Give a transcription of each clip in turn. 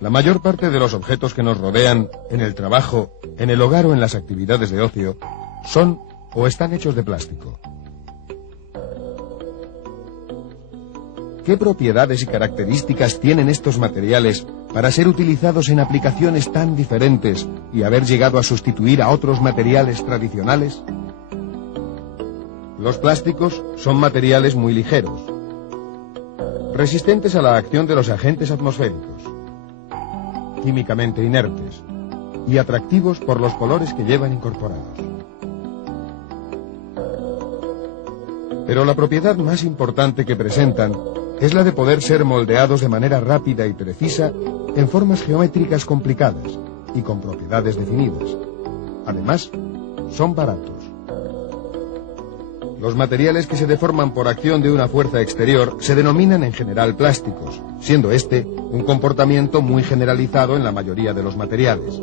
La mayor parte de los objetos que nos rodean, en el trabajo, en el hogar o en las actividades de ocio, son o están hechos de plástico. ¿Qué propiedades y características tienen estos materiales para ser utilizados en aplicaciones tan diferentes y haber llegado a sustituir a otros materiales tradicionales? Los plásticos son materiales muy ligeros, resistentes a la acción de los agentes atmosféricos, químicamente inertes y atractivos por los colores que llevan incorporados. Pero la propiedad más importante que presentan es la de poder ser moldeados de manera rápida y precisa en formas geométricas complicadas y con propiedades definidas. Además, son baratos. Los materiales que se deforman por acción de una fuerza exterior se denominan en general plásticos, siendo este un comportamiento muy generalizado en la mayoría de los materiales.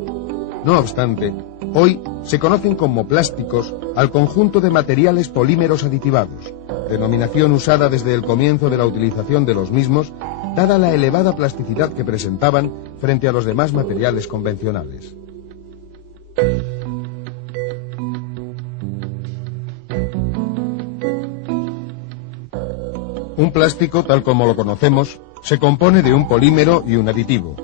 No obstante, hoy se conocen como plásticos al conjunto de materiales polímeros aditivados, denominación usada desde el comienzo de la utilización de los mismos, dada la elevada plasticidad que presentaban frente a los demás materiales convencionales. Un plástico, tal como lo conocemos, se compone de un polímero y un aditivo.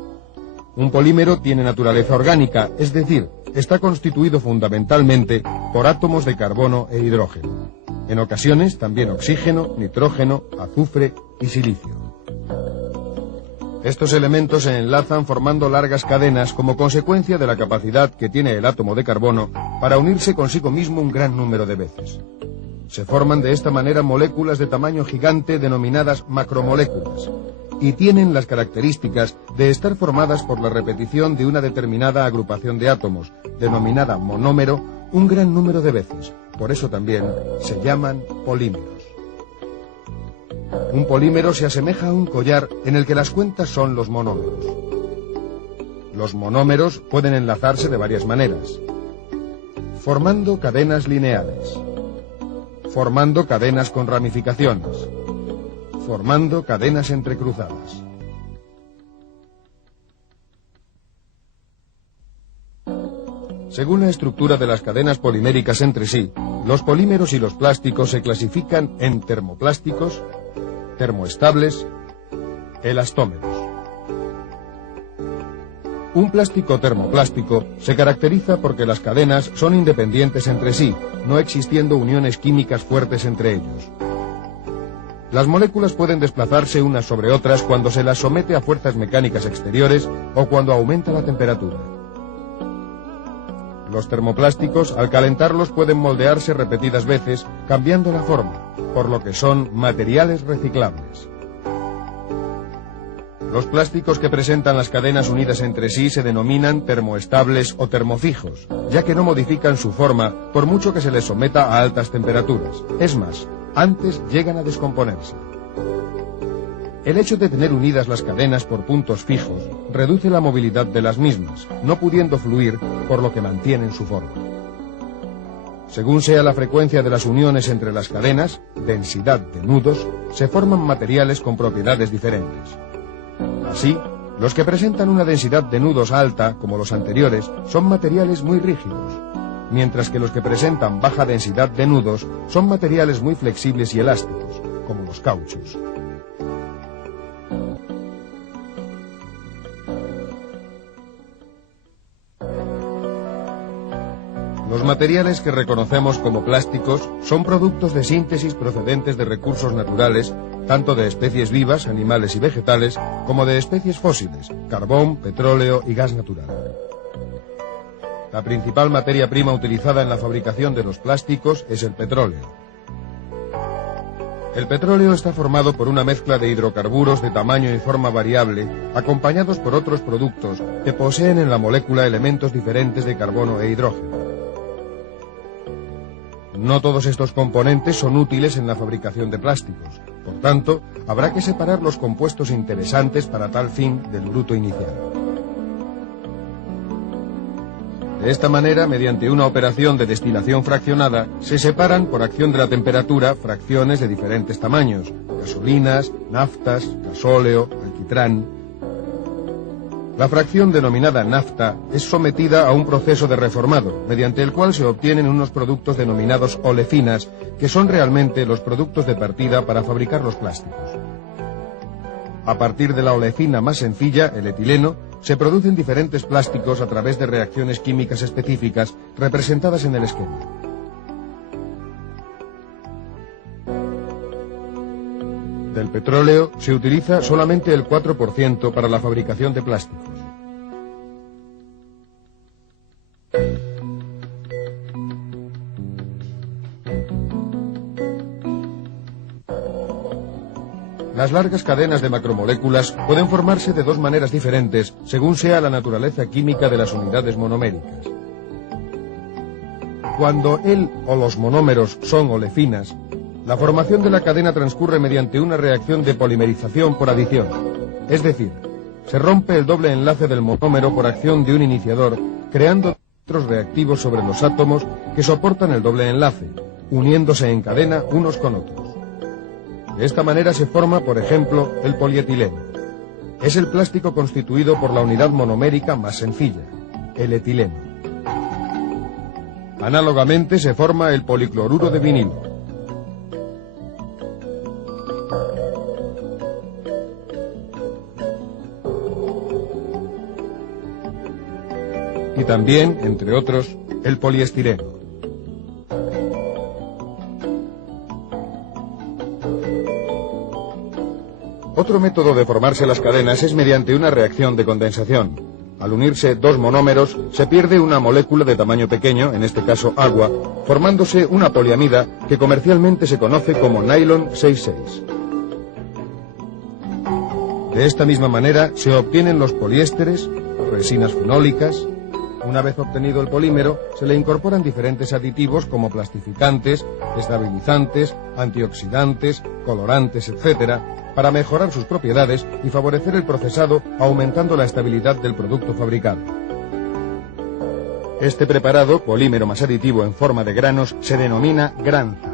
Un polímero tiene naturaleza orgánica, es decir, está constituido fundamentalmente por átomos de carbono e hidrógeno. En ocasiones también oxígeno, nitrógeno, azufre y silicio. Estos elementos se enlazan formando largas cadenas como consecuencia de la capacidad que tiene el átomo de carbono para unirse consigo mismo un gran número de veces. Se forman de esta manera moléculas de tamaño gigante denominadas macromoléculas y tienen las características de estar formadas por la repetición de una determinada agrupación de átomos, denominada monómero, un gran número de veces. Por eso también se llaman polímeros. Un polímero se asemeja a un collar en el que las cuentas son los monómeros. Los monómeros pueden enlazarse de varias maneras: formando cadenas lineales, formando cadenas con ramificaciones, formando cadenas entrecruzadas. Según la estructura de las cadenas poliméricas entre sí, los polímeros y los plásticos se clasifican en termoplásticos, termoestables, elastómeros. Un plástico termoplástico se caracteriza porque las cadenas son independientes entre sí, no existiendo uniones químicas fuertes entre ellos. Las moléculas pueden desplazarse unas sobre otras cuando se las somete a fuerzas mecánicas exteriores o cuando aumenta la temperatura. Los termoplásticos, al calentarlos, pueden moldearse repetidas veces, cambiando la forma, por lo que son materiales reciclables. Los plásticos que presentan las cadenas unidas entre sí se denominan termoestables o termofijos, ya que no modifican su forma por mucho que se les someta a altas temperaturas. Es más, antes llegan a descomponerse. El hecho de tener unidas las cadenas por puntos fijos reduce la movilidad de las mismas, no pudiendo fluir, por lo que mantienen su forma. Según sea la frecuencia de las uniones entre las cadenas, densidad de nudos, se forman materiales con propiedades diferentes. Así, los que presentan una densidad de nudos alta, como los anteriores, son materiales muy rígidos, mientras que los que presentan baja densidad de nudos son materiales muy flexibles y elásticos, como los cauchos. Los materiales que reconocemos como plásticos son productos de síntesis procedentes de recursos naturales, tanto de especies vivas, animales y vegetales, como de especies fósiles, carbón, petróleo y gas natural. La principal materia prima utilizada en la fabricación de los plásticos es el petróleo. El petróleo está formado por una mezcla de hidrocarburos de tamaño y forma variable, acompañados por otros productos que poseen en la molécula elementos diferentes de carbono e hidrógeno. No todos estos componentes son útiles en la fabricación de plásticos. Por tanto, habrá que separar los compuestos interesantes para tal fin del bruto inicial. De esta manera, mediante una operación de destilación fraccionada, se separan por acción de la temperatura fracciones de diferentes tamaños: gasolinas, naftas, gasóleo, alquitrán. La fracción denominada nafta es sometida a un proceso de reformado, mediante el cual se obtienen unos productos denominados olefinas, que son realmente los productos de partida para fabricar los plásticos. A partir de la olefina más sencilla, el etileno, se producen diferentes plásticos a través de reacciones químicas específicas representadas en el esquema. Del petróleo se utiliza solamente el 4% para la fabricación de plásticos. Las largas cadenas de macromoléculas pueden formarse de dos maneras diferentes según sea la naturaleza química de las unidades monoméricas. Cuando el o los monómeros son olefinas, la formación de la cadena transcurre mediante una reacción de polimerización por adición, es decir, se rompe el doble enlace del monómero por acción de un iniciador, creando otros reactivos sobre los átomos que soportan el doble enlace, uniéndose en cadena unos con otros. De esta manera se forma, por ejemplo, el polietileno. Es el plástico constituido por la unidad monomérica más sencilla, el etileno. Análogamente se forma el policloruro de vinilo. Y también, entre otros, el poliestireno. Otro método de formarse las cadenas es mediante una reacción de condensación. Al unirse dos monómeros, se pierde una molécula de tamaño pequeño, en este caso agua, formándose una poliamida que comercialmente se conoce como nylon 6,6. De esta misma manera se obtienen los poliésteres, resinas fenólicas. Una vez obtenido el polímero, se le incorporan diferentes aditivos como plastificantes, estabilizantes, antioxidantes, colorantes, etc., para mejorar sus propiedades y favorecer el procesado, aumentando la estabilidad del producto fabricado. Este preparado, polímero más aditivo en forma de granos, se denomina granza.